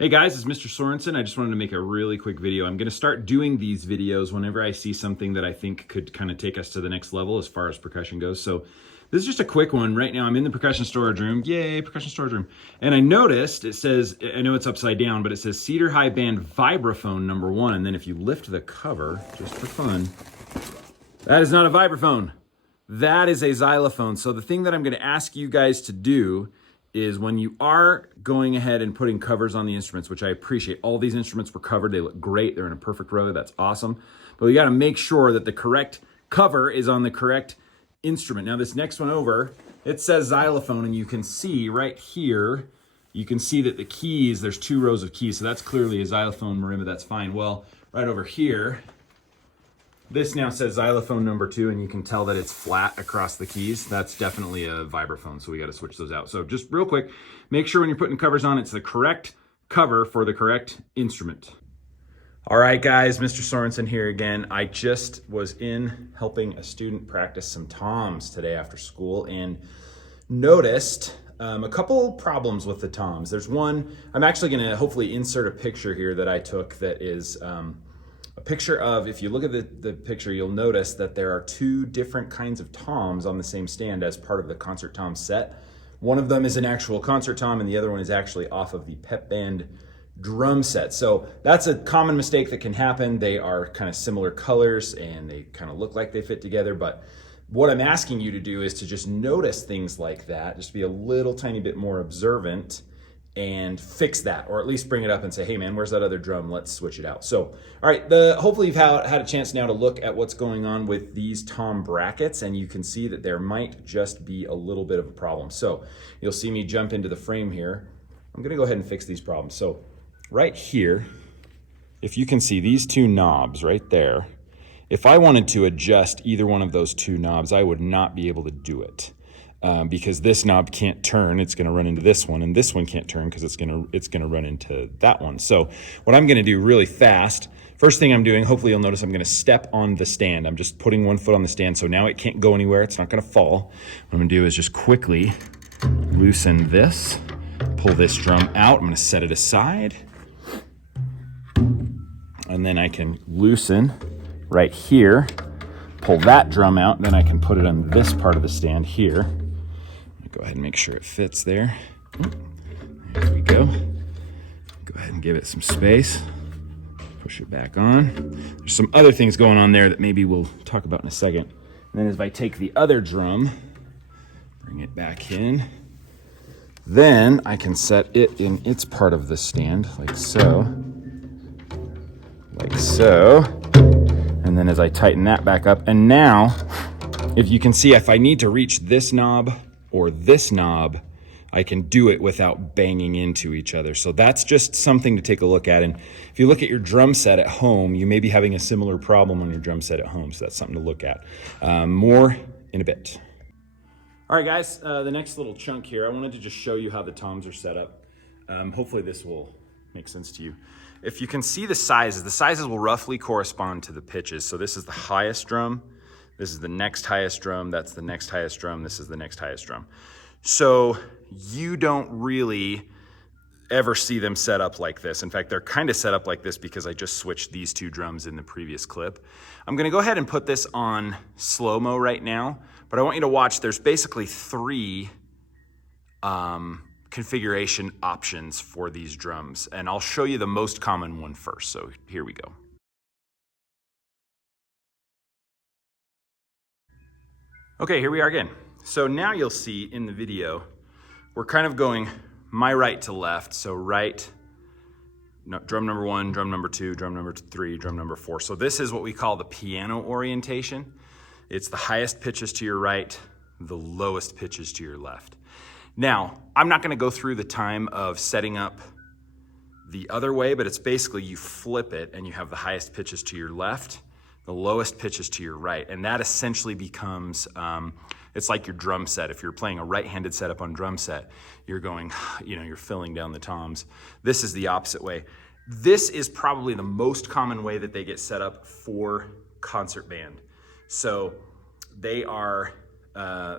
Hey guys, it's Mr. Sorensen. I just wanted to make a really quick video. I'm going to start doing these videos whenever I see something that I think could kind of take us to the next level as far as percussion goes. So this is just a quick one. Right now I'm in the percussion storage room. Yay, percussion storage room. And I noticed it says, I know it's upside down, but it says Cedar High Band Vibraphone #1. And then if you lift the cover, just for fun, that is not a vibraphone. That is a xylophone. So the thing that I'm going to ask you guys to do is when you are going ahead and putting covers on the instruments, which I appreciate. All these instruments were covered. They look great. They're in a perfect row. That's awesome. But you got to make sure that the correct cover is on the correct instrument. Now this next one over, it says xylophone, and you can see right here, you can see that the keys, there's 2 rows of keys. So that's clearly a xylophone marimba. That's fine. Well, right over here, this now says xylophone #2, and you can tell that it's flat across the keys. That's definitely a vibraphone, so we got to switch those out. So just real quick, make sure when you're putting covers on, it's the correct cover for the correct instrument. All right, guys, Mr. Sorensen here again. I just was in helping a student practice some toms today after school and noticed a couple problems with the toms. There's one, I'm actually going to hopefully insert a picture here that I took that is a picture of, if you look at the picture, you'll notice that there are 2 different kinds of toms on the same stand as part of the concert tom set. One of them is an actual concert tom, and the other one is actually off of the pep band drum set. So that's a common mistake that can happen. They are kind of similar colors and they kind of look like they fit together, but what I'm asking you to do is to just notice things like that, just be a little tiny bit more observant and fix that, or at least bring it up and say, hey man, where's that other drum? Let's switch it out. So, all right, hopefully you've had a chance now to look at what's going on with these tom brackets, and you can see that there might just be a little bit of a problem. So you'll see me jump into the frame here. I'm gonna go ahead and fix these problems. So right here, if you can see these 2 knobs right there, if I wanted to adjust either one of those 2 knobs, I would not be able to do it. Because this knob can't turn, it's going to run into this one, and this one can't turn because it's going to run into that one. So what I'm going to do really fast, first thing I'm doing, hopefully you'll notice I'm going to step on the stand. I'm just putting 1 foot on the stand, so now it can't go anywhere. It's not going to fall. What I'm going to do is just quickly loosen this, pull this drum out. I'm going to set it aside, and then I can loosen right here, pull that drum out, and then I can put it on this part of the stand here. Go ahead and make sure it fits there. There we go. Go ahead and give it some space. Push it back on. There's some other things going on there that maybe we'll talk about in a second. And then as I take the other drum, bring it back in, then I can set it in its part of the stand, like so. Like so. And then as I tighten that back up, and now, if you can see, if I need to reach this knob or this knob, I can do it without banging into each other. So that's just something to take a look at. And if you look at your drum set at home, you may be having a similar problem on your drum set at home. So that's something to look at. More in a bit. All right, guys, the next little chunk here, I wanted to just show you how the toms are set up. Hopefully this will make sense to you. If you can see the sizes will roughly correspond to the pitches. So this is the highest drum, this is the next highest drum, that's the next highest drum, this is the next highest drum. So you don't really ever see them set up like this. In fact, they're kind of set up like this because I just switched these 2 drums in the previous clip. I'm gonna go ahead and put this on slow-mo right now, but I want you to watch, there's basically 3 configuration options for these drums, and I'll show you the most common one first. So here we go. Okay, here we are again. So now you'll see in the video, we're kind of going my right to left. So right, drum #1, drum #2, drum #3, drum #4. So this is what we call the piano orientation. It's the highest pitches to your right, the lowest pitches to your left. Now, I'm not going to go through the time of setting up the other way, but it's basically you flip it and you have the highest pitches to your left, the lowest pitches to your right, and that essentially becomes, it's like your drum set. If you're playing a right-handed setup on drum set, you're going, you're filling down the toms. This is the opposite way. This is probably the most common way that they get set up for concert band. So they are,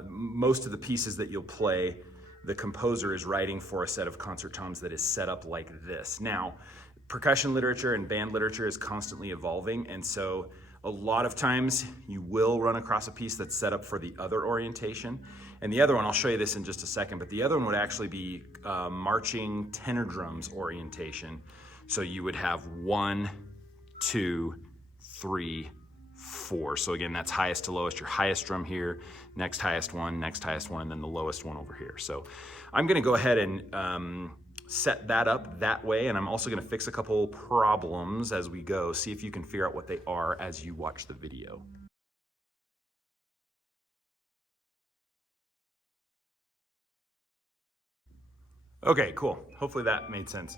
most of the pieces that you'll play the composer is writing for a set of concert toms that is set up like this. Now, percussion literature and band literature is constantly evolving, and so a lot of times you will run across a piece that's set up for the other orientation. And the other one, I'll show you this in just a second, but the other one would actually be marching tenor drums orientation. So you would have 1, 2, 3, 4. So again, that's highest to lowest, your highest drum here, next highest one, and then the lowest one over here. So I'm gonna go ahead and set that up that way, and I'm also gonna fix a couple problems as we go, see if you can figure out what they are as you watch the video. Okay, cool. Hopefully that made sense.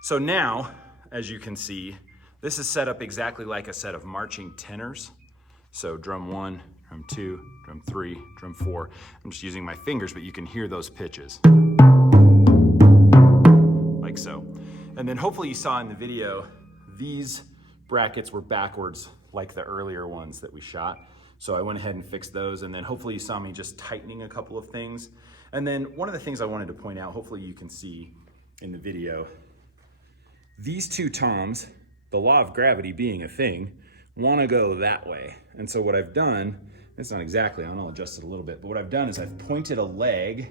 So now, as you can see, this is set up exactly like a set of marching tenors. So drum 1, drum 2, drum 3, drum 4. I'm just using my fingers, but you can hear those pitches. Like so. And then hopefully you saw in the video, these brackets were backwards like the earlier ones that we shot. So I went ahead and fixed those, and then hopefully you saw me just tightening a couple of things. And then one of the things I wanted to point out, hopefully you can see in the video, these two toms, the law of gravity being a thing, want to go that way. And so what I've done, it's not exactly on, I'll adjust it a little bit, but what I've done is I've pointed a leg.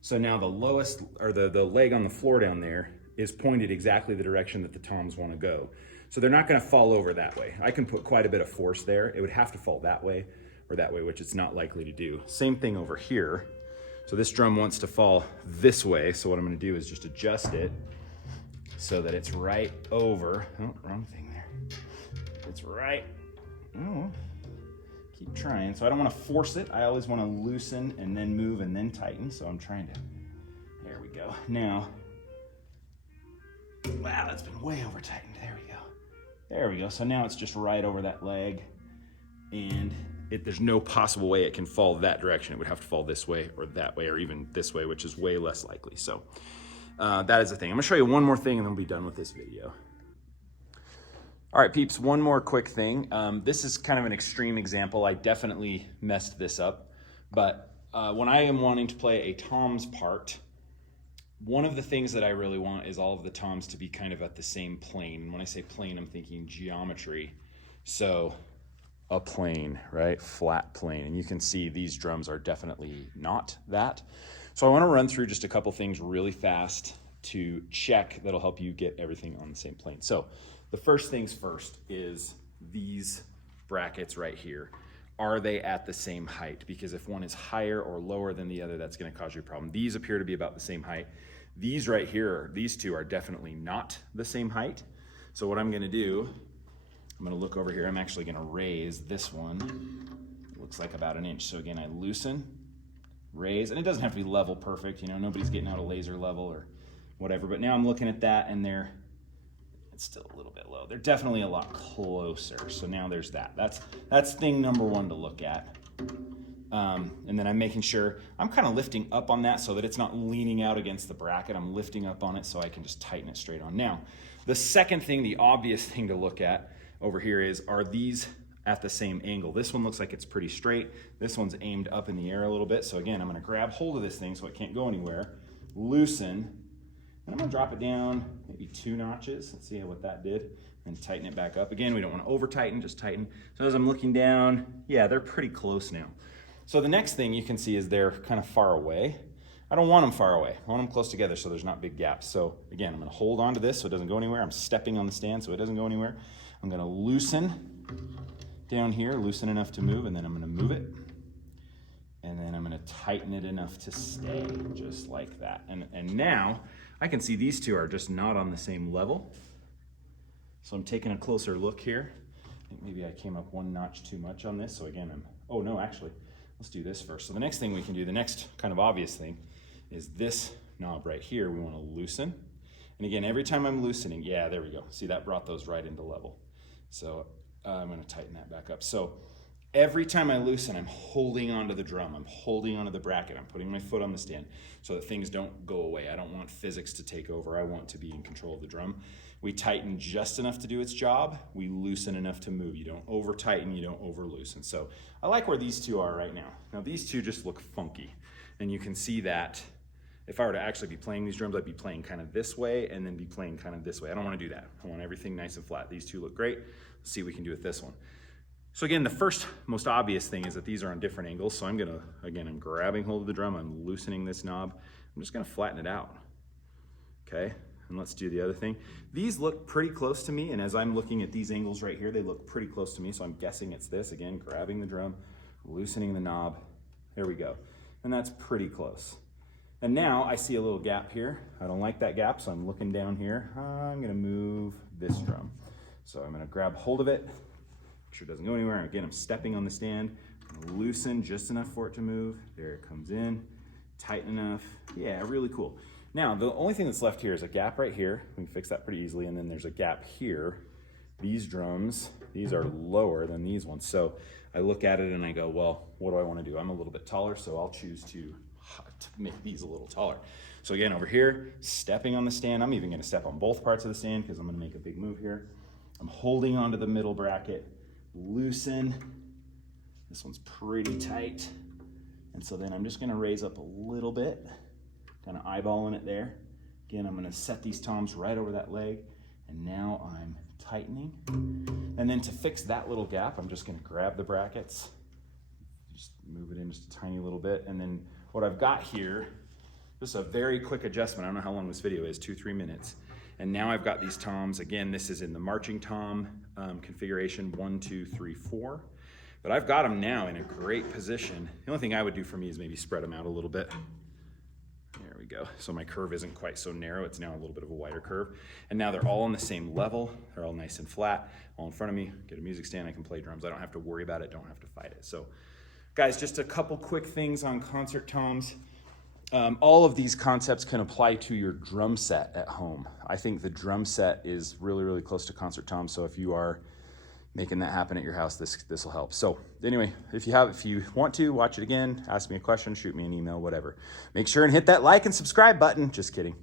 So now the lowest, or the leg on the floor down there is pointed exactly the direction that the toms want to go. So they're not going to fall over that way. I can put quite a bit of force there. It would have to fall that way or that way, which it's not likely to do. Same thing over here. So this drum wants to fall this way. So what I'm going to do is just adjust it so that it's right over. Oh, wrong thing there. It's right. Oh, keep trying. So I don't want to force it. I always want to loosen and then move and then tighten. So I'm trying to. There we go. Now, wow, that's been way over tightened. There we go. There we go. So now it's just right over that leg, and there's no possible way it can fall that direction. It would have to fall this way or that way or even this way, which is way less likely. So that is the thing. I'm gonna show you one more thing and then we'll be done with this video. All right, peeps, one more quick thing. This is kind of an extreme example. I definitely messed this up, but when I am wanting to play a tom's part, one of the things that I really want is all of the toms to be kind of at the same plane. And when I say plane, I'm thinking geometry. So a plane, right? Flat plane. And you can see these drums are definitely not that. So I want to run through just a couple things really fast to check that'll help you get everything on the same plane. So the first things first is these brackets right here. Are they at the same height? Because if one is higher or lower than the other, that's going to cause you a problem. These appear to be about the same height. These right here, these two are definitely not the same height. So what I'm going to do, I'm going to look over here. I'm actually going to raise this one. It looks like about 1 inch. So again, I loosen, raise, and it doesn't have to be level perfect. You know, nobody's getting out a laser level or whatever. But now I'm looking at that, and it's still a little bit low. They're definitely a lot closer. So now there's that. That's thing number one to look at. And then I'm making sure I'm kind of lifting up on that so that it's not leaning out against the bracket. I'm lifting up on it so I can just tighten it straight on. Now, the second thing, the obvious thing to look at over here is, are these at the same angle? This one looks like it's pretty straight. This one's aimed up in the air a little bit. So again, I'm going to grab hold of this thing so it can't go anywhere, loosen, and I'm going to drop it down maybe 2 notches. Let's see what that did, and tighten it back up. Again, we don't want to over tighten, just tighten. So as I'm looking down, yeah, they're pretty close now. So the next thing you can see is they're kind of far away. I don't want them far away. I want them close together so there's not big gaps. So again, I'm going to hold on to this so it doesn't go anywhere. I'm stepping on the stand so it doesn't go anywhere. I'm going to loosen down here, loosen enough to move, and then I'm going to move it. And then I'm going to tighten it enough to stay, just like that. And now I can see these two are just not on the same level. So I'm taking a closer look here. I think maybe I came up 1 notch too much on this. So again, oh no, actually, let's do this first. So the next thing we can do, the next kind of obvious thing, is this knob right here. We want to loosen. And again, every time I'm loosening, yeah, there we go. See, that brought those right into level. So I'm going to tighten that back up. So every time I loosen, I'm holding onto the drum. I'm holding onto the bracket. I'm putting my foot on the stand so that things don't go away. I don't want physics to take over. I want to be in control of the drum. We tighten just enough to do its job. We loosen enough to move. You don't over tighten, you don't over loosen. So I like where these two are right now. Now these two just look funky, and you can see that if I were to actually be playing these drums, I'd be playing kind of this way and then be playing kind of this way. I don't want to do that. I want everything nice and flat. These two look great. Let's see what we can do with this one. So again, the first most obvious thing is that these are on different angles. So I'm gonna, again, I'm grabbing hold of the drum, I'm loosening this knob. I'm just gonna flatten it out, okay? And let's do the other thing. These look pretty close to me, and as I'm looking at these angles right here, they look pretty close to me, so I'm guessing it's this. Again, grabbing the drum, loosening the knob. There we go. And that's pretty close. And now I see a little gap here. I don't like that gap, so I'm looking down here. I'm gonna move this drum. So I'm gonna grab hold of it, make sure it doesn't go anywhere. Again, I'm stepping on the stand, loosen just enough for it to move. There it comes in, tighten enough. Yeah, really cool. Now, the only thing that's left here is a gap right here. We can fix that pretty easily. And then there's a gap here. These drums, these are lower than these ones. So I look at it and I go, well, what do I want to do? I'm a little bit taller, so I'll choose to make these a little taller. So again, over here, stepping on the stand. I'm even going to step on both parts of the stand because I'm going to make a big move here. I'm holding onto the middle bracket, loosen. This one's pretty tight. And so then I'm just going to raise up a little bit, kind of eyeballing it there. Again, I'm gonna set these toms right over that leg, and now I'm tightening. And then to fix that little gap, I'm just gonna grab the brackets, just move it in just a tiny little bit. And then what I've got here, just a very quick adjustment. I don't know how long this video is, 2-3 minutes. And now I've got these toms. Again, this is in the marching tom configuration, 1, 2, 3, 4. But I've got them now in a great position. The only thing I would do for me is maybe spread them out a little bit. There we go. So my curve isn't quite so narrow. It's now a little bit of a wider curve. And now they're all on the same level. They're all nice and flat, all in front of me. Get a music stand, I can play drums. I don't have to worry about it, don't have to fight it. So guys, just a couple quick things on concert toms. All of these concepts can apply to your drum set at home. I think the drum set is really, really close to concert toms. So if you are making that happen at your house, this will help. So anyway, if you want to watch it again, ask me a question, shoot me an email, whatever. Make sure and hit that like and subscribe button. Just kidding.